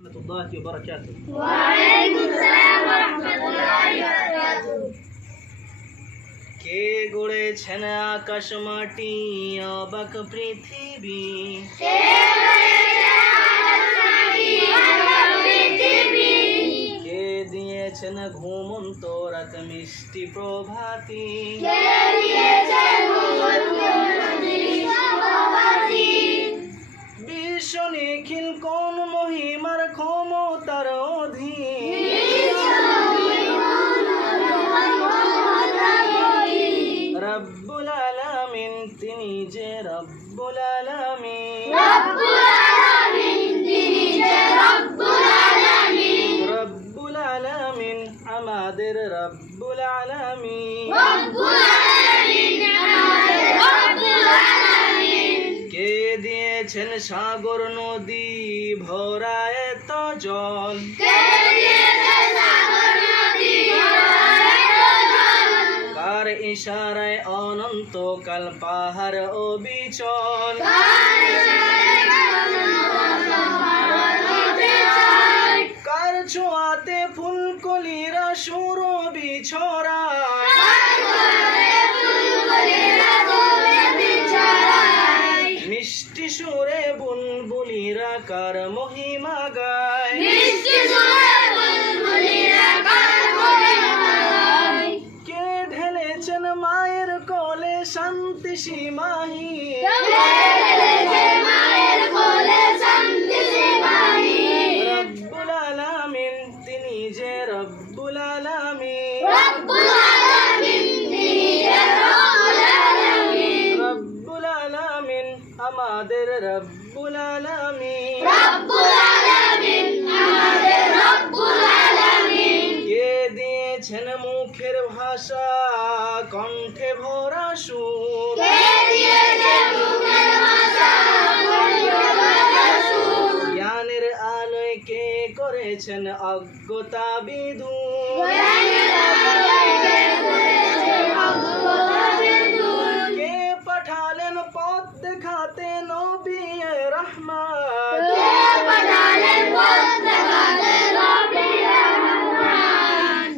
الله وبركاته وعليكم السلام ورحمة الله وبركاته কে গড়েছেন আকাশ মাটি অবাক পৃথিবী কে দিয়েছেন ঘুমন্ত রাত মিষ্টি প্রভাতী বিশ্ব নিখিল কোন মহিমার ক্ষমতার অধীন রব্বুল আলামিন তিনি যে রব্বুল আলামিন রব্বুল আলামিন আমাদের রব্বুল আলামিন কে দিয়েছেন সাগর নদী ভরা এত জল কার ইশারায় অনন্তকাল পাহাড় অবিচল কার ছোঁয়াতে ফুলকলিরা সুরভি ছড়ায় মিষ্টি সুরে বুলবুলিরা কার মহিমা গায় কে ঢেলেছেন মায়ের কোলে শান্তি সীমাহী রব্বুল আলামিন তিনি যে রব্বুল আলামিন রব্বুল আলামিন আমাদের রব্বুল আলামিন কে দিয়েছেন মুখের ভাষা কণ্ঠে ভরা সুর জ্ঞানের আলোয় কে করেছেন অজ্ঞতা বিদূর কে পাঠালেন পথ দেখাতে নবী রহমত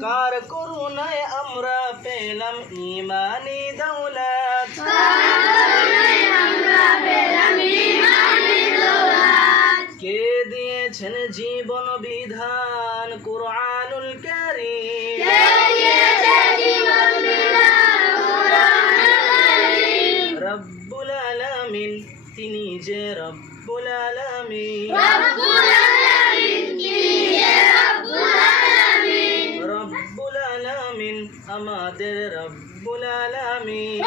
কার করুণায় আমরা পেলাম ইমানি দৌলত কে দিয়েছেন জীবন বিধান কুরআনুল কারীম রব্বুল আলামিন তিনি যে রব্বুল আলামিন রব্বুল আলামিন আমাদের রব্বুল আলামিন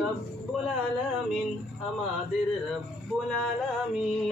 রব্বুল আলামিন আমাদের রব্বুল আলামিন